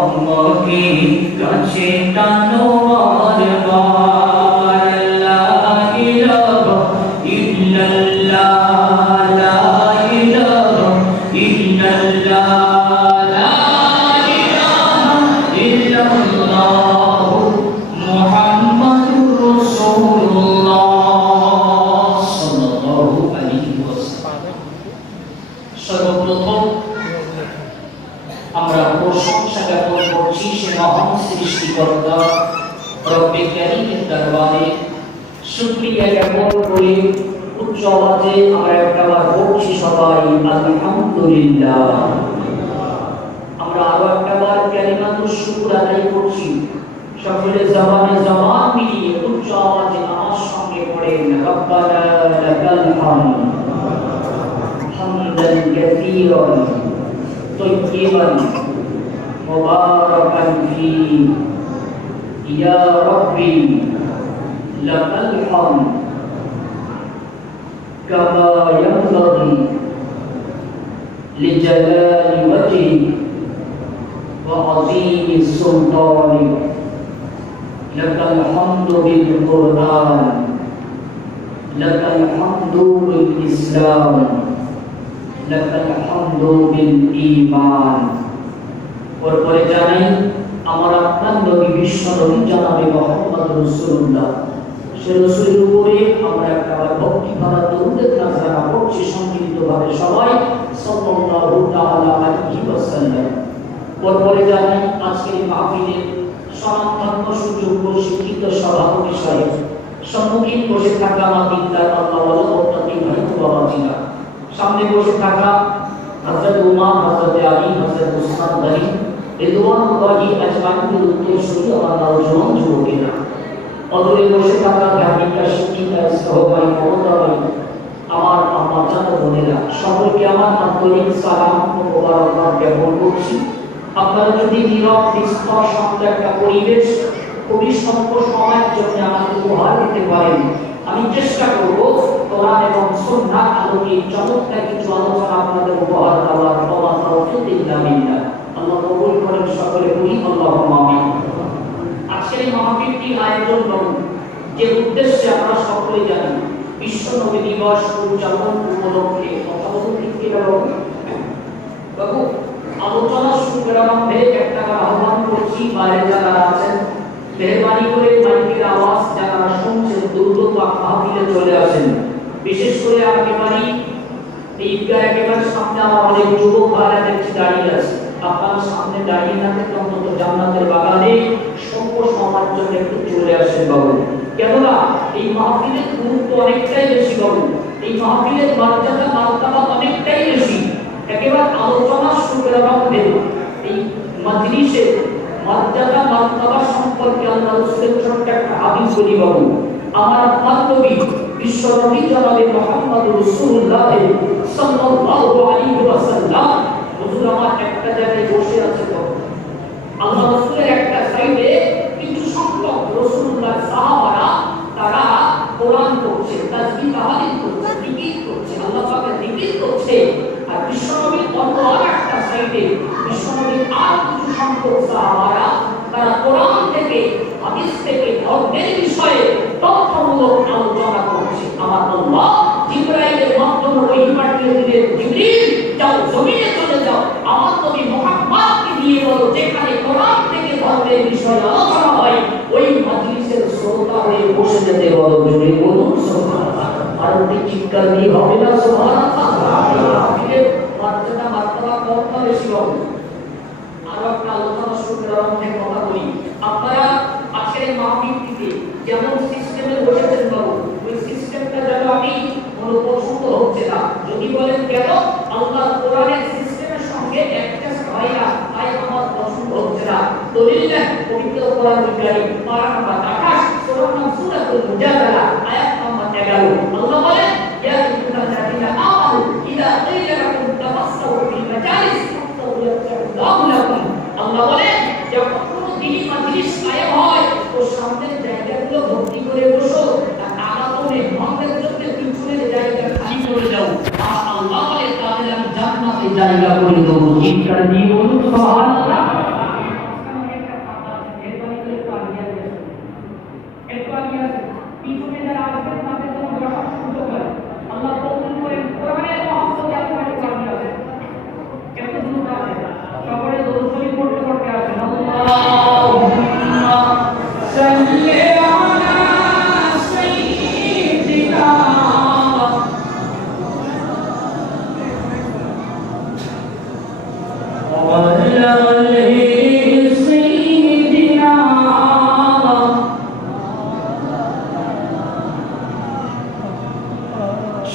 আমাকে কাছে টানো বারবার লা ইলাহা ইল্লাল্লাহ লা ইলাহা ইল্লাল্লাহ লা ইলাহা ইল্লাল্লাহ মুহাম্মাদুর রাসূলুল্লাহ সাল্লাল্লাহু আলাইহি ওয়াসাল্লাম। সর্বপ্রথম আমরা প্রশংসা জ্ঞাপন করছি সে মহান সৃষ্টিকর্তা রব্বে কারীমের দরবারে শুকরিয়া জ্ঞাপন করে উচ্চ আওয়াজে আমরা একবার বলছি সবাই আলহামদুলিল্লাহ। আমরা আরো একবার কালিমাতুশ শুকর আদায় করছি, সকলে জবানে জবান মিলিয়ে উচ্চ আওয়াজে আমার সঙ্গে পড়েন রব্বানা লাকাল হামদ হামদান কাসীরান طيبا مباركا فيه يا ربي لك الحمد كما ينبغي لجلال وجهك وعظيم سلطانك لك الحمد بالقرآن لك الحمد بالإسلام লাকাল হামদু বিল ঈমান। পরে জানাই আমার আপনার নবী বিশ্ব নবী জনাবে মুহাম্মদ রাসূলুল্লাহ সে রাসূলের উপরে আমরা একটা ভক্তি ভরা দরুদ নাযরা পড়ছি সংক্ষিপ্তভাবে সবাই সাল্লাল্লাহু তাআলা আলাইহি ওয়াসাল্লাম। পরে জানাই আজকের এই মাহফিলের সনাতন সুযোগ্য শিক্ষিত সভাপতি সাহেব, সম্মুখীন বসে থাকা আমার দিনদার আল্লাহওয়ালা মুত্তাকি ভাই ও বাবাজিরা, সামনে বসে থাকা হযরত উমর, হযরত আলী, হযরত উসমান গনি রিদওয়ানুল্লাহি আজমাইনের উত্তরসূরি আমার নওজোয়ান যুবকেরা, অদূরে বসে থাকা ধার্মিকা শিক্ষিকা সহবাই মমতাবাই আমার আম্মাজান বোনেরা, সকলকে আমার আন্তরিক সালাম ও মোবারকবাদ জ্ঞাপন করছি। আপনারা যদি নীরব নিস্তব্ধ শান্ত একটা পরিবেশ খুবই স্বল্প সময়ের জন্য আমাকে উপহার দিতে পারেন, আমি চেষ্টা করব কোরআন এবং সুন্নাহ আলোকে চমৎকার কিছু আলোচনা আপনাদের উপহার দেওয়ার। ওয়া তাওফীক ইল্লা বিল্লাহ। আল্লাহ কবুল করেন, সকলে বলি আল্লাহুম্মা আমিন। আজকের এই মাহফিলটির আয়োজন করুন যে উদ্দেশ্যে আমরা সকলেই জানি, বিশ্ব নবী দিবস উদযাপন উপলক্ষে কথা বলতে কি বাবু আলোচনা শুরু করার মধ্যে একটা আহ্বান করছি, বাইরে যারা আছেন মেহরবানি করে মাইকের আওয়াজ যারা শুনছেন দ্রুত মাহফিলে চলে আসেন। বিশেষ করে একেবারে ঈদগাহ একেবারে সামনে আমার অনেক যুবক ভাইরা দেখছি দাঁড়িয়ে আছে, আপনারা সামনে দাঁড়িয়ে না থেকে অন্তত জান্নাতের বাগানে স্বল্প সময়ের জন্য একটু চলে আসেন বাবু। কেননা এই মাহফিলের গুরুত্ব অনেকটাই বেশি বাবু, এই মাহফিলের মর্যাদা মার্তাবা অনেকটাই বেশি। একেবারে আলোচনা শুরু করার মধ্যে এই মজলিসে মর্যাদা মার্তাবা সম্পর্কে আল্লাহ রাসূলের সঙ্গে একটা হাদিস বলি বাবু। আমার আপনার নবী বিশ্ব নবী জনাবে মুহাম্মদ রাসূলুল্লাহ সাল্লাল্লাহু আলাইহি ওয়াসাল্লাম হুজুর আমার একটা জায়গায় বসে আছে, তো আল্লাহ রাসূলের একটা সাইডে কিছু সংখ্যক রাসূলুল্লাহ সাহাবারা তারা কোরআন পড়ছে, তাসবিহ তাহলিল করছে, জিকির করছে, আল্লাহ পাকের জিকির করছে। আর বিশ্ব নবীর অন্য আরেকটা সাইডে বিশ্ব নবীর আর কিছু সংখ্যক সাহাবারা তারা কোরআন থেকে হাদিস থেকে ধর্মের বিষয়ে তথ্যমূলক আলোচনা করছে। আমার আল্লাহ জিবরাইলের মাধ্যমে ওহী পাঠিয়ে দিলেন, জিবরিল যাও জমিনে চলে যাও, আমার নবী মুহাম্মদকে দিয়ে বলো যেখানে কোরআন থেকে ধর্মের বিষয়ে আলোচনা হয় ওই মজলিসের শ্রোতা হয়ে বসে যেতে বলো। জোরে বলুন সুবহানাল্লাহ। আর ওই চিৎকার দিয়ে হবে না সুবহানাল্লাহ। মাহফিলের মর্যাদা মার্তবা কত বেশি হবে। আরো একটা আলোচনা শুরু করার মধ্যে কথা বলি, আপনারা আজকের এই মাহফিলটিতে যেমন সিস্টেমে বসেছেন বাবু, ওই সিস্টেমটা যেন আমি কোনো পছন্দ হচ্ছে না। যদি বলেন কেন, আল্লাহ কোরআনের সিস্টেমের সঙ্গে অ্যাডজাস্ট হয় না, তাই আমার পছন্দ হচ্ছে না। দলিল দেন পবিত্র কোরআনুল কারীম পারা নাম্বার 28 সূরা সূরাতুল মুজাদালা আয়াত নাম্বার 11। আল্লাহ বলেন ইয়া আইয়ুহাল্লাযীনা আমানু ইযা কিলা লাকুম তাফাসসাহু ফিল মাজালিস ফাফসাহু ইয়াফসাহু লাকুম। আল্লাহ বলেন যখন কোনো দ্বীনি মজলিস কায়েম হয় তো সামনের জায়গাগুলো ভর্তি করে বসো, আর আগামী মেহমানদের জন্য পিছনের জায়গা খালি করে দাও। আর আল্লাহ বলে তাদের আমি জান্নাতে জায়গা চিৎকার দিয়ে বলুন সুবহানাল্লাহ।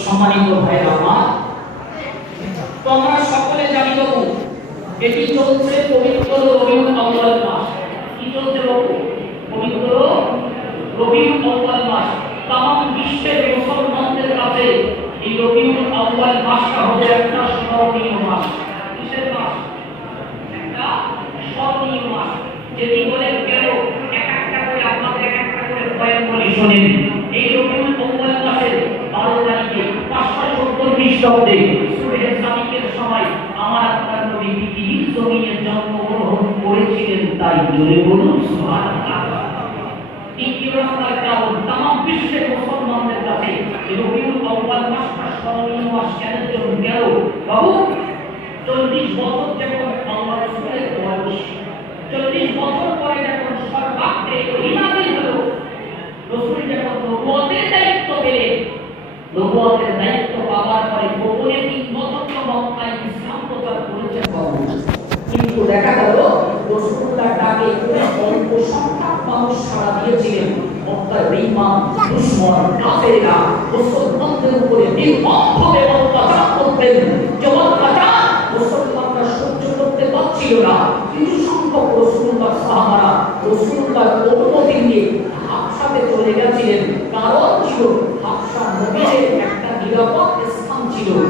সম্মানিত ভাইরা আমার, তো আমরা সকলে জানি বাবু, এটি চলছে পবিত্র রবিউল আউয়াল মাস। কি চলছে বাবু? পবিত্র রবিউল আউয়াল মাস। তামাম বিশ্বের মুসলমানদের কাছে এই রবিউল আউয়াল মাসটা হবে একটা স্মরণীয় মাস। কিসের মাস? একটা স্মরণীয় মাস। যেটি বলে কেন এক একটা করে আপনাদের এক একটা করে বয়ান বলি শুনেন। এই রবিউল আউয়াল মাসের 12 তারিখে 570 খ্রিস্টাব্দে সূরা সামিকের সময় আমার আপনার নবী পৃথিবীর জমিনে জন্মগ্রহণ করেছিলেন। তাই জোরে বলুন সুবহানাল্লাহ। তামাম বিশ্বের মুসলমানদের কাছে রবিউল আউয়াল মাসটা স্মরণীয় মাস। কেন জন্য? কেন বাবু? 40 বছর যখন আল্লাহ রাসূলের বয়স, 40 বছর পরে যখন সর্বাগ্রে ইমানি হলো, রাসূল যখন নবুয়তের দায়িত্ব পেলেন, নবুয়তের দায়িত্ব পাওয়ার পরে গোপনে 3 বছর তো মক্কায় ইসলাম প্রচার করেছেন বাবু। কিন্তু দেখা গেল রাসূলুল্লাহ ডাকে অল্প সংখ্যক মানুষ সাড়া দিয়েছিলেন। মক্কার বেঈমান দুশমন কাফেররা মুসলমানদের উপরে নির্মমভাবে অত্যাচার করতেন। যে অত্যাচার মুসলমানরা সহ্য করতে পারছিল না। কিছু সংখ্যক রাসূলুল্লাহ সাহাবারা রাসূলুল্লাহর অনুমতি নিয়ে হাবশাতে চলে গেছিলেন। কারণ ছিল হাবশা নবীদের